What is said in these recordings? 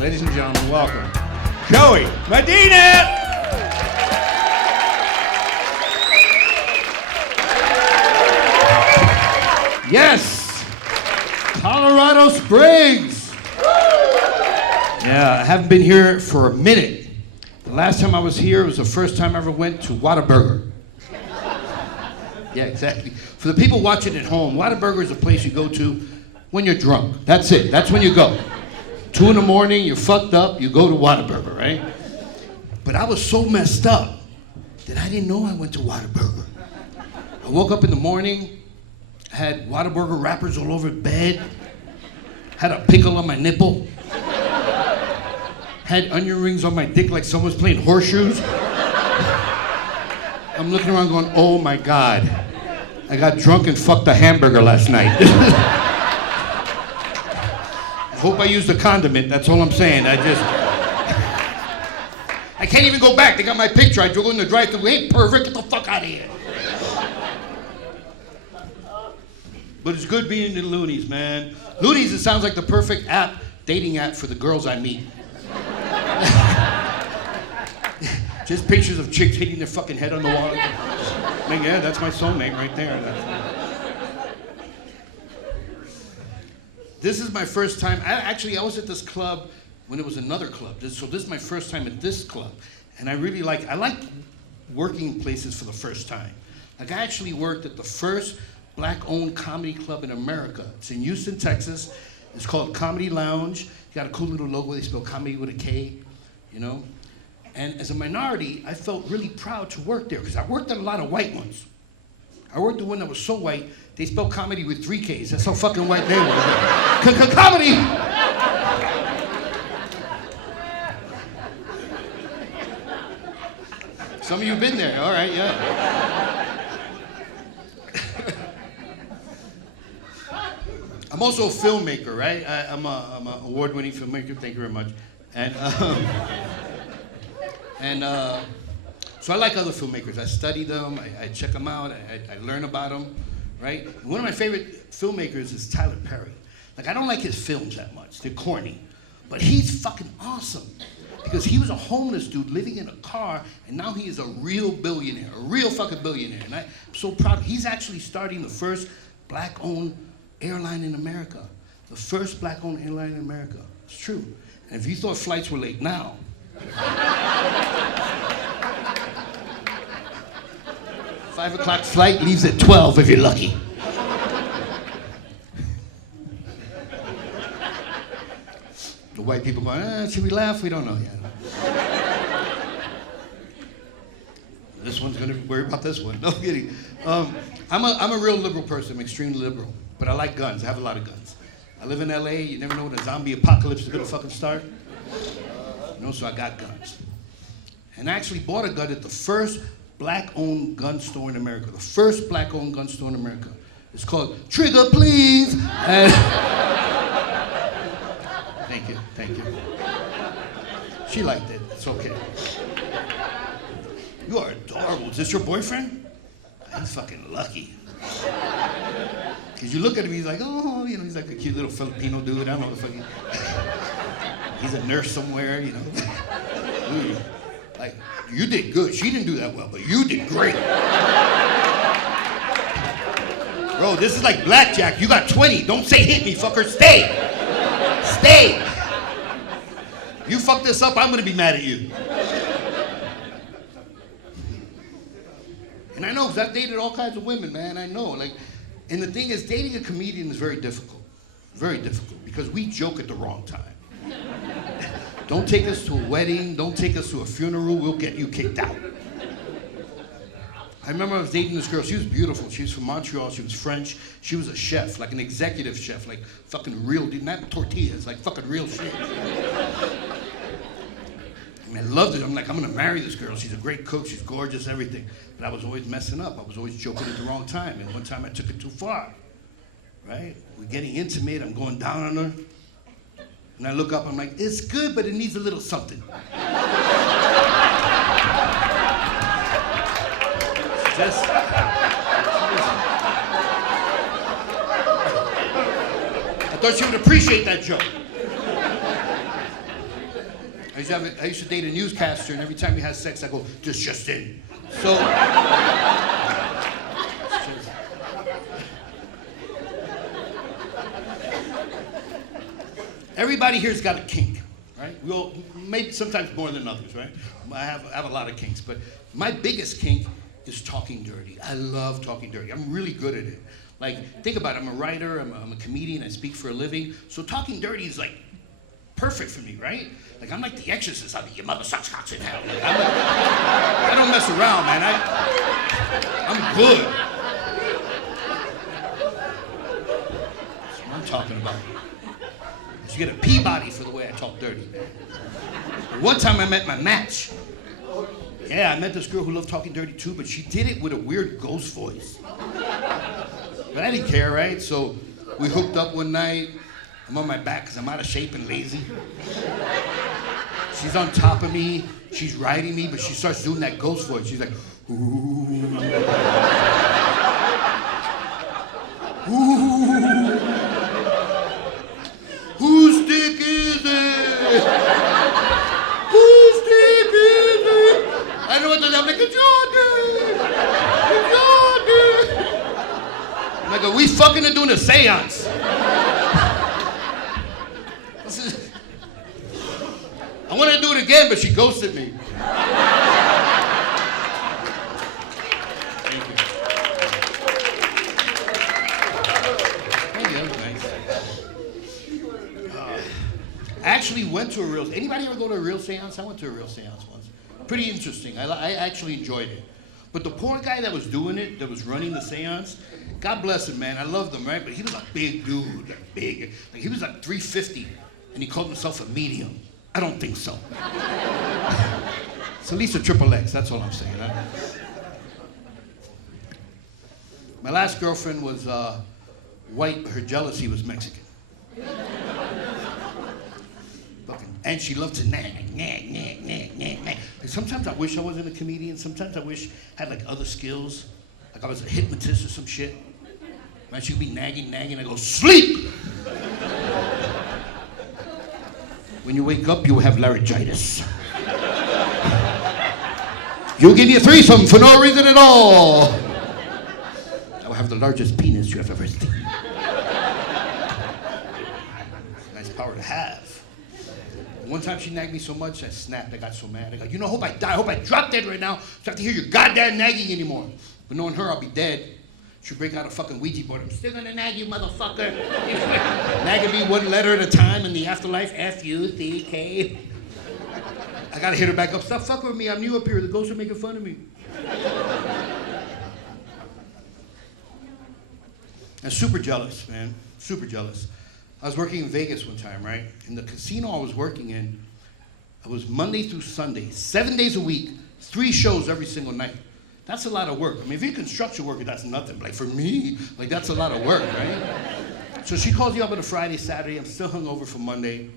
Ladies and gentlemen, welcome, Joey Medina! Yes! Colorado Springs! Yeah, I haven't been here for a minute. The last time I was here was the first time I ever went to Whataburger. Yeah, exactly. For the people watching at home, Whataburger is a place you go to when you're drunk. That's it. That's when you go. 2 in the morning, you're fucked up, you go to Whataburger, right? But I was so messed up that I didn't know I went to Whataburger. I woke up in the morning, had Whataburger wrappers all over the bed, had a pickle on my nipple, had onion rings on my dick like someone's playing horseshoes. I'm looking around going, oh my God, I got drunk and fucked a hamburger last night. I hope I used a condiment, that's all I'm saying. I can't even go back, they got my picture. I drove in the drive-thru, hey pervert, get the fuck out of here. But it's good being in the Loonies, man. Loonies, it sounds like the perfect dating app for the girls I meet. Just pictures of chicks hitting their fucking head on the wall. Like, yeah, that's my soulmate right there. This is my first time. I was at this club when it was another club. So this is my first time at this club. And I like working places for the first time. Like I actually worked at the first black-owned comedy club in America. It's in Houston, Texas. It's called Comedy Lounge. You got a cool little logo. They spell comedy with a K, you know? And as a minority, I felt really proud to work there because I worked at a lot of white ones. I worked at one that was so white, they spelled comedy with 3 Ks. That's how fucking white they were. Comedy! Some of you have been there, all right, yeah. I'm also a filmmaker, right? I'm an award-winning filmmaker, thank you very much. And so I like other filmmakers. I study them, I check them out, I learn about them, right? One of my favorite filmmakers is Tyler Perry. Like, I don't like his films that much, they're corny, but he's fucking awesome. Because he was a homeless dude living in a car, and now he is a real billionaire, a real fucking billionaire. And I'm so proud. He's actually starting the first black-owned airline in America. The first black-owned airline in America. It's true. And if you thought flights were late now, 5 o'clock flight leaves at 12 if you're lucky. The white people going, should we laugh? We don't know yet. This one's gonna worry about this one. No kidding. I'm a real liberal person. I'm extremely liberal, but I like guns. I have a lot of guns. I live in LA. You never know when a zombie apocalypse is gonna fucking start. You know, so I got guns. And I actually bought a gun at the first black-owned gun store in America. The first black-owned gun store in America. It's called Trigger Please. And Thank you. She liked it. It's okay. You are adorable. Is this your boyfriend? He's fucking lucky. Because you look at him, he's like, oh, you know, he's like a cute little Filipino dude. I don't know the fucking. He's a nurse somewhere, you know. Like, you did good. She didn't do that well, but you did great. Bro, this is like blackjack. You got 20. Don't say hit me, fucker. Stay. Stay. You fuck this up, I'm gonna be mad at you. And I know, because I've dated all kinds of women, man, I know. Like, and the thing is, dating a comedian is very difficult, because we joke at the wrong time. Don't take us to a wedding, don't take us to a funeral, we'll get you kicked out. I remember I was dating this girl, she was beautiful, she was from Montreal, she was French, she was a chef, like an executive chef, like fucking real, not tortillas, like fucking real shit. I mean, I loved it. I'm like, I'm gonna marry this girl. She's a great cook. She's gorgeous, everything. But I was always messing up. I was always joking at the wrong time. And one time I took it too far, right? We're getting intimate. I'm going down on her. And I look up. I'm like, it's good, but it needs a little something. Just. I thought she would appreciate that joke. I used to date a newscaster, and every time we had sex, I go, just in. So, everybody here's got a kink, right? We all, maybe sometimes more than others, right? I have a lot of kinks, but my biggest kink is talking dirty. I love talking dirty. I'm really good at it. Like, think about it, I'm a writer, I'm a comedian, I speak for a living, so talking dirty is like perfect for me, right? Like, I'm like the exorcist. I mean, your mother sucks cocks in hell. Like, I don't mess around, man. I'm good. That's what I'm talking about. You get a Peabody for the way I talk dirty. One time I met my match. Yeah, I met this girl who loved talking dirty too, but she did it with a weird ghost voice. But I didn't care, right? So we hooked up one night. I'm on my back because I'm out of shape and lazy. She's on top of me. She's riding me, but she starts doing that ghost voice. She's like, ooh. Ooh. Whose dick is it? Whose dick is it? I know what does. I'm like, it's your dick. It's your dick. I'm like, are we fucking or doing a seance? I wanted to do it again, but she ghosted me. Thank you. Thank you, that was nice. I actually went to a real, anybody ever go to a real seance? I went to a real seance once. Pretty interesting. I actually enjoyed it. But the poor guy that was doing it, that was running the seance, God bless him, man. I loved him, right? But he was a big dude, like big. Like he was like 350, and he called himself a medium. I don't think so. It's at least a triple X, that's all I'm saying. Huh? My last girlfriend was white, her jealousy was Mexican. And she loved to nag. Like sometimes I wish I wasn't a comedian, sometimes I wish I had like other skills, like I was a hypnotist or some shit. Man, she'd be nagging, I go, sleep! When you wake up, you will have laryngitis. You'll give me a threesome for no reason at all. I will have the largest penis you have ever seen. Nice power to have. One time she nagged me so much, I snapped, I got so mad. I go, you know, I hope I die, I hope I drop dead right now, so I have to hear your goddamn nagging anymore. But knowing her, I'll be dead. She'll break out a fucking Ouija board. I'm still gonna nag you, motherfucker. Nagging me one letter at a time in the afterlife. F-U-C-K. I gotta hit her back up. Stop fucking with me. I'm new up here. The ghosts are making fun of me. I'm super jealous, man. Super jealous. I was working in Vegas one time, right? In the casino I was working in, I was Monday through Sunday, 7 days a week, 3 shows every single night. That's a lot of work. I mean, if you're a construction worker, that's nothing. Like for me, like that's a lot of work, right? So she calls me up on a Friday, Saturday. I'm still hungover from Monday.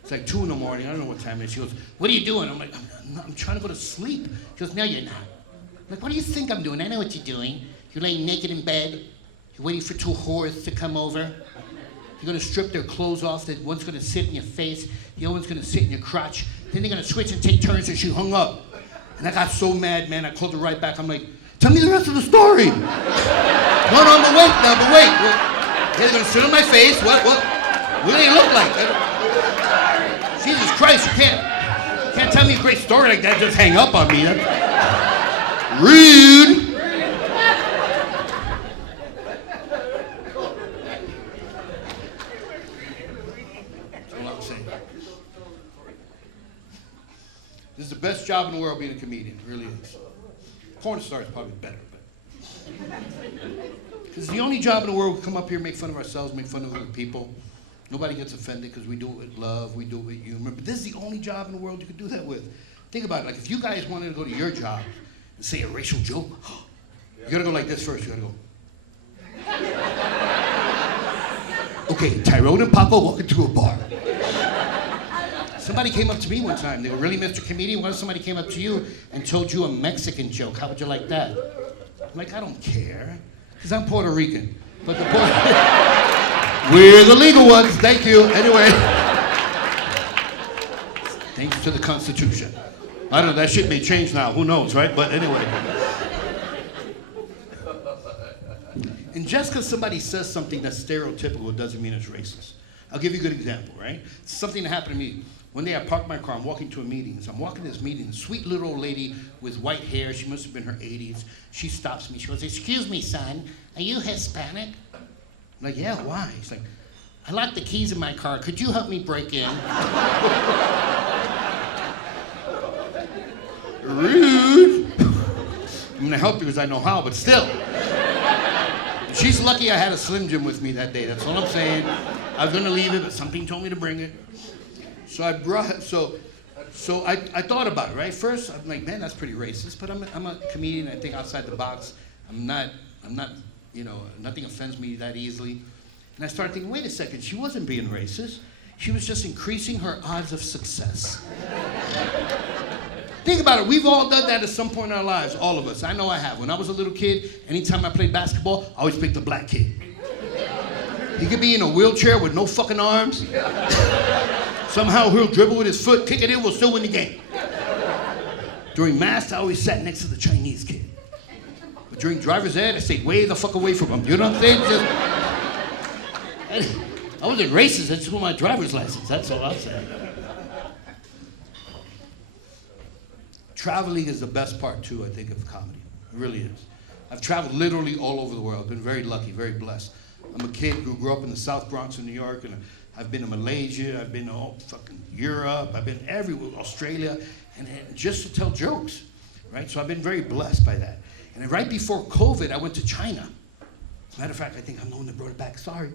It's like 2 in the morning. I don't know what time it is. She goes, what are you doing? I'm like, I'm trying to go to sleep. She goes, no, you're not. I'm like, what do you think I'm doing? I know what you're doing. You're laying naked in bed. You're waiting for 2 whores to come over. You're gonna strip their clothes off. That one's gonna sit in your face. The other one's gonna sit in your crotch. Then they're gonna switch and take turns, and she hung up. And I got so mad, man, I called her right back. I'm like, tell me the rest of the story. No, I'm awake now, but wait. They're gonna sit on my face. What do they look like? Jesus Christ, you can't tell me a great story like that, just hang up on me. That's rude. That's all I'm saying. This is the best job in the world, being a comedian. It really is. Porn star is probably better, but because it's the only job in the world we come up here, make fun of ourselves, make fun of other people. Nobody gets offended because we do it with love, we do it with humor. But this is the only job in the world you could do that with. Think about it. Like if you guys wanted to go to your job and say a racial joke, you gotta go like this first. You gotta go. Okay, Tyrone and Papa walk into a bar. Somebody came up to me one time. They were really Mr. Comedian. What if somebody came up to you and told you a Mexican joke? How would you like that? I'm like, I don't care, because I'm Puerto Rican. But the we're the legal ones. Thank you. Anyway, Thanks to the Constitution. I don't know, that shit may change now, who knows, right? But anyway. And just because somebody says something that's stereotypical doesn't mean it's racist. I'll give you a good example, right? Something that happened to me. One day I parked my car, I'm walking to a meeting. So I'm walking to this meeting, a sweet little old lady with white hair, she must have been her 80s. She stops me, she goes, "Excuse me, son, are you Hispanic?" I'm like, "Yeah, why?" She's like, "I locked the keys in my car, could you help me break in?" Rude. I'm gonna help you because I know how, but still. She's lucky I had a Slim Jim with me that day, that's all I'm saying. I was gonna leave it, but something told me to bring it. So I brought, so I thought about it, right? First, I'm like, man, that's pretty racist, but I'm a comedian, I think outside the box. I'm not, you know, nothing offends me that easily. And I started thinking, wait a second, she wasn't being racist. She was just increasing her odds of success. Think about it, we've all done that at some point in our lives, all of us. I know I have. When I was a little kid, anytime I played basketball, I always picked a black kid. He could be in a wheelchair with no fucking arms. Somehow he'll dribble with his foot, kick it in, we'll still win the game. During math, I always sat next to the Chinese kid. But during driver's ed, I stayed way the fuck away from him. You know what I'm saying? I wasn't racist, I just want my driver's license. That's all I'm saying. Traveling is the best part, too, I think, of comedy. It really is. I've traveled literally all over the world. I've been very lucky, very blessed. I'm a kid who grew up in the South Bronx of New York, and I've been to Malaysia, I've been to all fucking Europe, I've been everywhere, Australia, and just to tell jokes, right? So I've been very blessed by that. And right before COVID, I went to China. As a matter of fact, I think I'm the one that brought it back, sorry.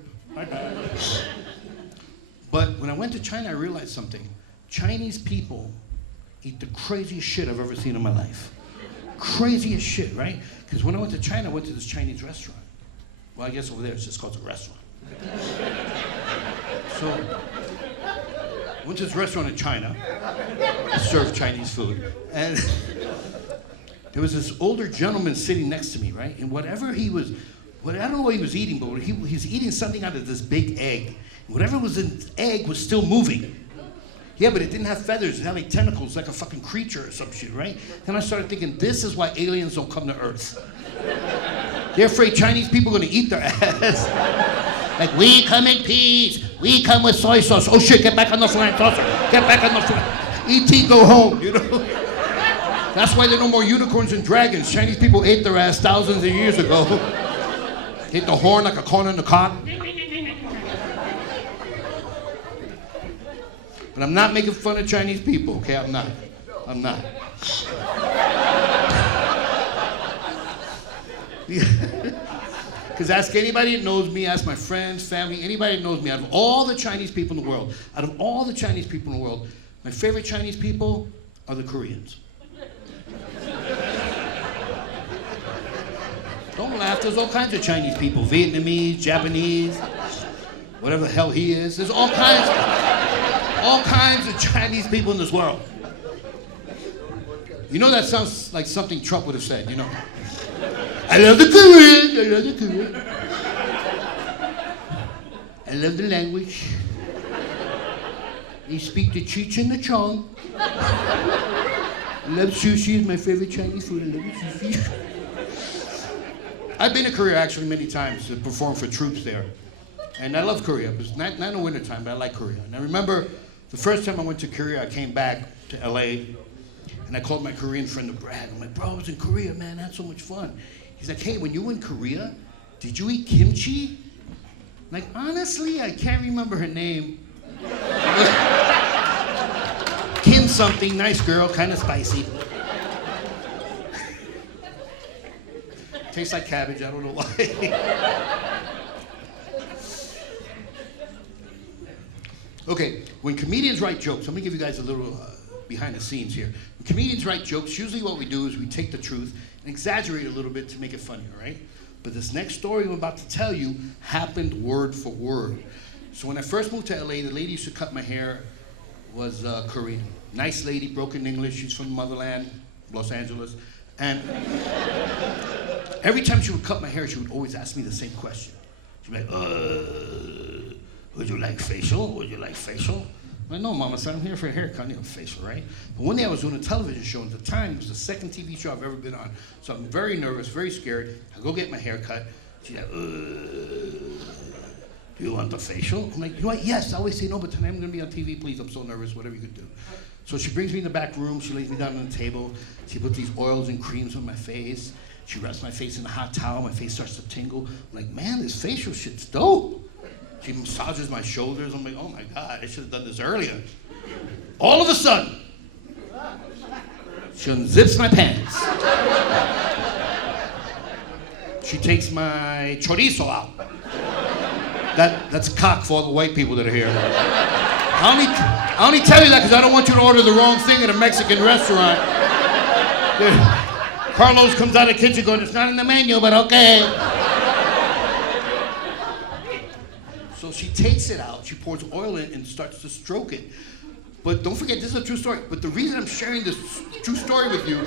But when I went to China, I realized something. Chinese people eat the craziest shit I've ever seen in my life. Craziest shit, right? Because when I went to China, I went to this Chinese restaurant. Well, I guess over there it's just called a restaurant. So, I went to this restaurant in China, served Chinese food, and there was this older gentleman sitting next to me, right? And whatever he was, I don't know what he was eating, but he was eating something out of this big egg. Whatever was in the egg was still moving. Yeah, but it didn't have feathers. It had like tentacles, like a fucking creature or some shit, right? Then I started thinking, this is why aliens don't come to Earth. They're afraid Chinese people are gonna eat their ass. Like, we come in peace. We come with soy sauce. Oh shit, get back on the flying saucer. Get back on the flying. E.T. go home, you know? That's why there are no more unicorns and dragons. Chinese people ate their ass thousands of years ago. Hit the horn like a corn in the cock. But I'm not making fun of Chinese people, okay? I'm not. Because ask anybody that knows me, ask my friends, family, anybody that knows me, out of all the Chinese people in the world, my favorite Chinese people are the Koreans. Don't laugh, there's all kinds of Chinese people, Vietnamese, Japanese, whatever the hell he is. There's all kinds of Chinese people in this world. You know that sounds like something Trump would have said, you know? I love the Koreans, I love the Koreans. I love the language. They speak the Cheech and the Chong. I love sushi, it's my favorite Chinese food, I love sushi. I've been to Korea actually many times to perform for troops there. And I love Korea, but it's not in the wintertime, but I like Korea. And I remember the first time I went to Korea, I came back to LA, and I called my Korean friend to brag. I'm like, bro, I was in Korea, man, I had so much fun. He's like, hey, when you were in Korea, did you eat kimchi? I'm like, honestly, I can't remember her name. Kim something, nice girl, kind of spicy. Tastes like cabbage, I don't know why. Okay, when comedians write jokes, I'm gonna give you guys a little behind the scenes here. When comedians write jokes, usually what we do is we take the truth and exaggerate a little bit to make it funnier, right? But this next story I'm about to tell you happened word for word. So when I first moved to LA, the lady who used to cut my hair was Korean. Nice lady, broken English, she's from the motherland, Los Angeles. And every time she would cut my hair, she would always ask me the same question. She'd be like, would you like facial? Would you like facial? I'm like, no, Mama, son, I'm here for a haircut. I need a facial, right? But one day I was doing a television show, and at the time, it was the second TV show I've ever been on. So I'm very nervous, very scared. I go get my haircut. She's like, do you want a facial? I'm like, you know what? Yes, I always say no, but tonight I'm gonna be on TV, please. I'm so nervous, whatever you could do. So she brings me in the back room. She lays me down on the table. She puts these oils and creams on my face. She wraps my face in a hot towel. My face starts to tingle. I'm like, man, this facial shit's dope. She massages my shoulders. I'm like, oh my God, I should have done this earlier. All of a sudden, she unzips my pants. She takes my chorizo out. That's cock for all the white people that are here. I only tell you that because I don't want you to order the wrong thing at a Mexican restaurant. Carlos comes out of the kitchen going, it's not in the menu, but okay. So she takes it out, she pours oil in and starts to stroke it. But don't forget, this is a true story. But the reason I'm sharing this true story with you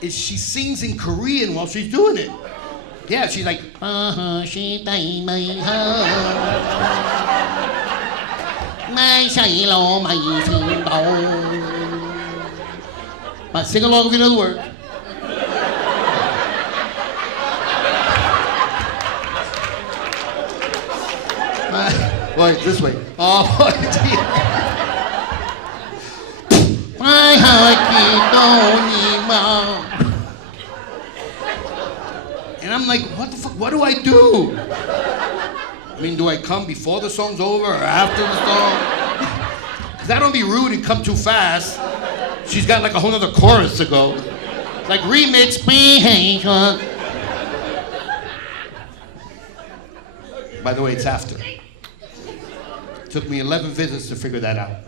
is she sings in Korean while she's doing it. Yeah, she's like, sing along if you know the word. Wait, this way. Oh, my and I'm like, what the fuck? What do I do? I mean, do I come before the song's over or after the song? Because I don't be rude and come too fast. She's got like a whole other chorus to go. Like remix. By the way, it's after. Took me 11 visits to figure that out.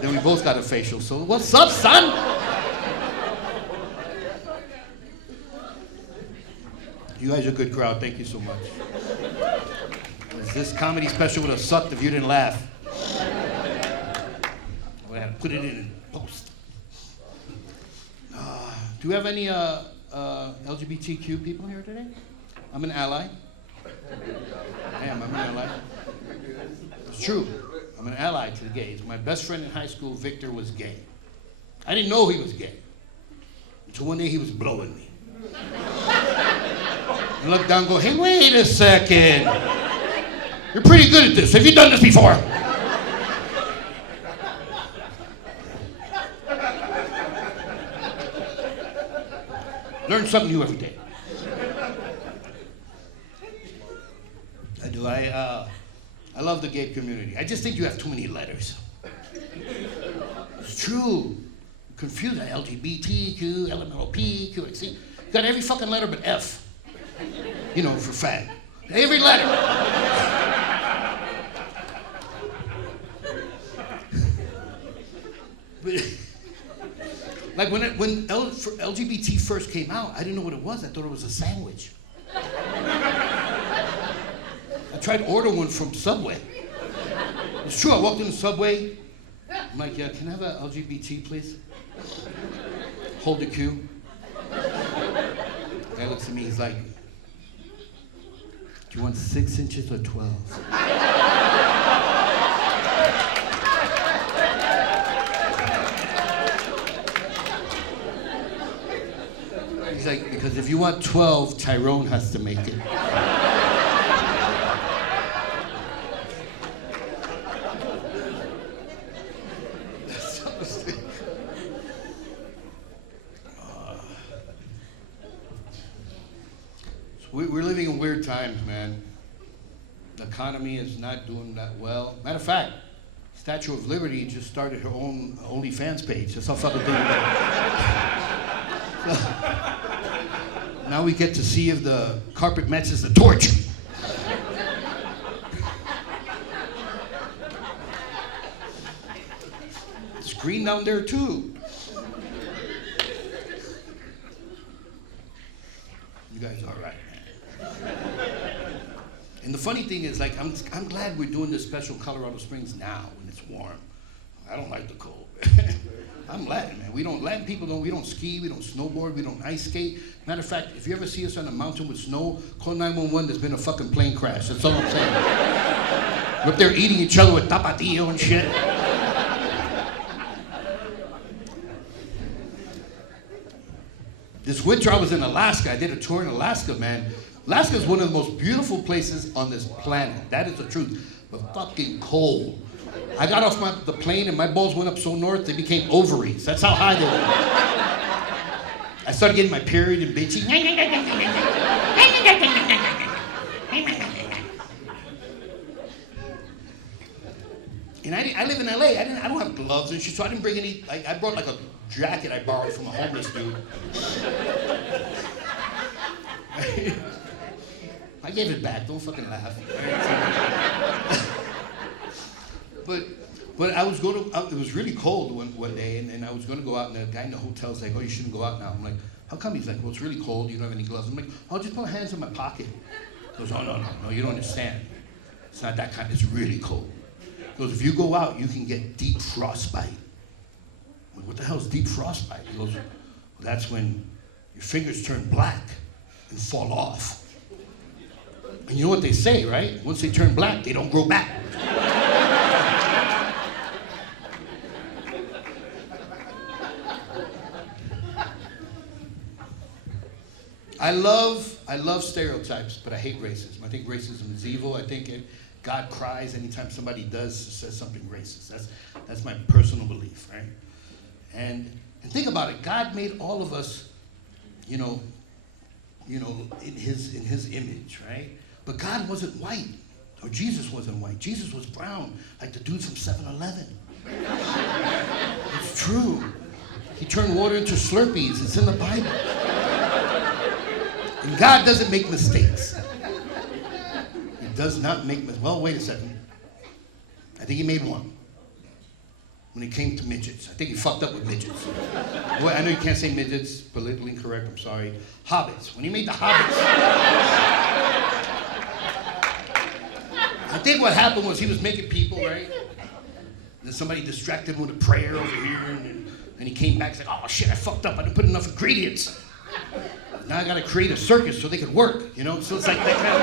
Then we both got a facial, so what's up, son? You guys are a good crowd, thank you so much. This comedy special would have sucked if you didn't laugh. I would have to put it in post. Do you have any LGBTQ people here today? I'm an ally. I am, I'm an ally. It's true, I'm an ally to the gays. My best friend in high school, Victor, was gay. I didn't know he was gay until one day he was blowing me. I looked down and go, hey, wait a second. You're pretty good at this. Have you done this before? Learn something new every day. I do. I love the gay community. I just think you have too many letters. It's true. Confused. LGBTQ, LMNOP, QXC. You got every fucking letter but F. You know, for fag. Every letter. But, like when LGBT first came out, I didn't know what it was. I thought it was a sandwich. I tried to order one from Subway. It's true, I walked in the Subway. I'm like, yeah, can I have a LGBT, please? Hold the queue. The guy looks at me, he's like, do you want 6 inches or 12? He's like, because if you want 12, Tyrone has to make it. We're living in weird times, man. The economy is not doing that well. Matter of fact, Statue of Liberty just started her own OnlyFans page. That's how fucking big it is. Now we get to see if the carpet matches the torch. It's green down there too. You guys are all right. And the funny thing is, like, I'm glad we're doing this special in Colorado Springs now when it's warm. I don't like the cold. I'm Latin, man. Latin people we don't ski, we don't snowboard, we don't ice skate. Matter of fact, if you ever see us on a mountain with snow, call 911, there's been a fucking plane crash. That's all I'm saying. We're up there eating each other with tapatio and shit. This winter I was in Alaska. I did a tour in Alaska, man. Alaska is one of the most beautiful places on this planet. That is the truth. But fucking cold. I got off the plane and my balls went up so north they became ovaries. That's how high they were. I started getting my period and bitchy. And I live in LA. I don't have gloves and shit, so I didn't bring any. I brought like a jacket I borrowed from a homeless dude. I gave it back. Don't fucking laugh. But I was going to. It was really cold one day, and I was going to go out, and the guy in the hotel's like, "Oh, you shouldn't go out now." I'm like, "How come?" He's like, "Well, it's really cold. You don't have any gloves." I'm like, "I'll just put my hands in my pocket." He goes, "Oh no, you don't understand. It's not that kind. It's really cold." He goes, "If you go out, you can get deep frostbite." I'm like, "What the hell is deep frostbite?" He goes, "Well, that's when your fingers turn black and fall off." And you know what they say, right? Once they turn black, they don't grow back. I love stereotypes, but I hate racism. I think racism is evil. I think God cries anytime somebody says something racist. That's my personal belief, right? And think about it. God made all of us, you know, in his image, right? But God wasn't white, or Jesus wasn't white. Jesus was brown, like the dudes from 7-Eleven. It's true. He turned water into Slurpees. It's in the Bible. And God doesn't make mistakes. He does not make mistakes. Well, wait a second. I think he made one. When it came to midgets. I think he fucked up with midgets. Well, I know you can't say midgets, politically incorrect, I'm sorry. Hobbits. When he made the hobbits. I think what happened was he was making people, right? And then somebody distracted him with a prayer over here, and he came back and said, "Oh shit, I fucked up. I didn't put enough ingredients. Now I gotta create a circus so they could work, you know?" So it's like that kind of.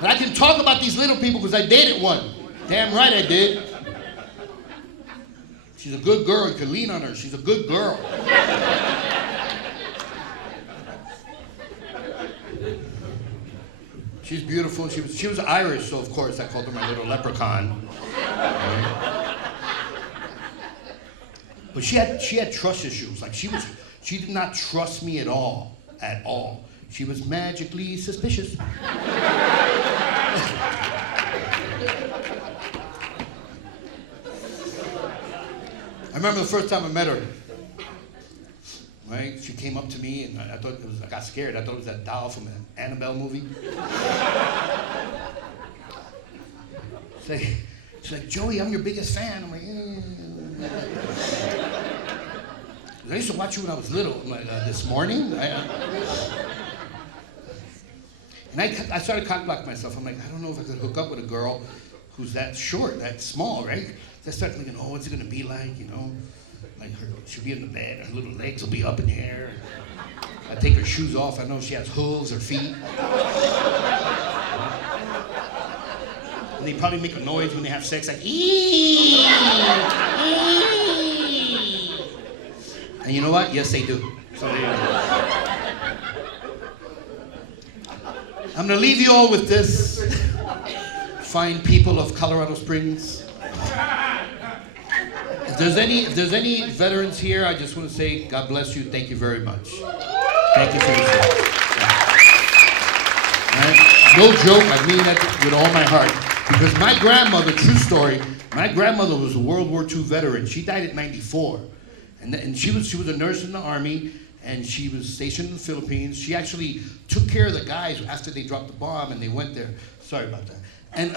But I can talk about these little people because I dated one. Damn right I did. She's a good girl. You can lean on her. She's a good girl. She's beautiful. She was Irish, so of course I called her my little leprechaun. But she had trust issues. Like she did not trust me at all. At all. She was magically suspicious. I remember the first time I met her. Right? She came up to me and I got scared. I thought it was that doll from an Annabelle movie. She's like, "Joey, I'm your biggest fan." I'm like, I used to watch you when I was little. I'm like, "This morning?" And I started cock-blocking myself. I'm like, I don't know if I could hook up with a girl who's that short, that small, right? So I started thinking, oh, what's it gonna be like, you know? Like she'll be in the bed, her little legs will be up in the air. I take her shoes off, I know she has hooves or feet. And they probably make a noise when they have sex, like, ee, ee. And you know what? Yes, they do. So there you go. I'm gonna leave you all with this. Fine people of Colorado Springs. If there's any veterans here, I just want to say, God bless you. Thank you very much. Thank you for your service. Right? No joke, I mean that with all my heart. Because my grandmother, true story, my grandmother was a World War II veteran. She died at 94. And she was a nurse in the Army, and she was stationed in the Philippines. She actually took care of the guys after they dropped the bomb and they went there. Sorry about that. And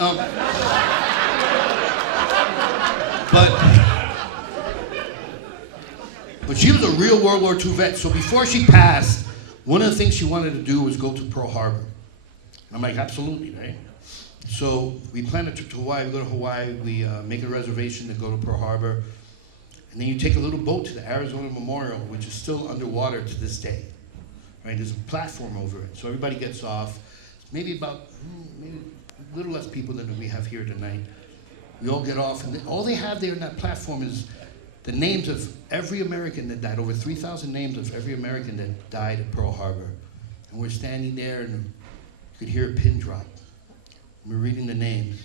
but she was a real World War II vet. So before she passed, one of the things she wanted to do was go to Pearl Harbor. I'm like, absolutely, right? So we plan a trip to Hawaii. We go to Hawaii. We make a reservation to go to Pearl Harbor. And then you take a little boat to the Arizona Memorial, which is still underwater to this day. Right? There's a platform over it. So everybody gets off. maybe maybe a little less people than we have here tonight. We all get off, and all they have there in that platform is the names of every American that died, over 3,000 names of every American that died at Pearl Harbor. And we're standing there, and you could hear a pin drop. And we're reading the names.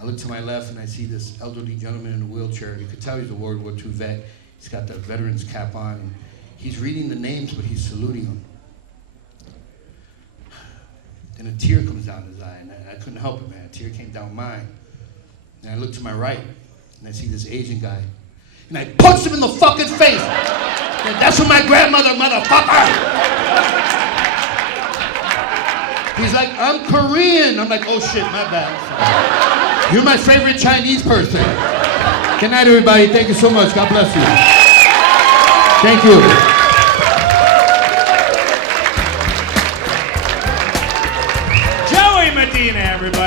I look to my left, and I see this elderly gentleman in a wheelchair. You could tell he's a World War II vet. He's got the veteran's cap on, and he's reading the names, but he's saluting them. Then a tear comes down his eye, and I couldn't help it, man. A tear came down mine. And I look to my right, and I see this Asian guy. And I punched him in the fucking face. And that's what my grandmother, motherfucker. He's like, I'm Korean. I'm like, oh shit, my bad. You're my favorite Chinese person. Good night, everybody. Thank you so much. God bless you. Thank you. Joey Medina, everybody.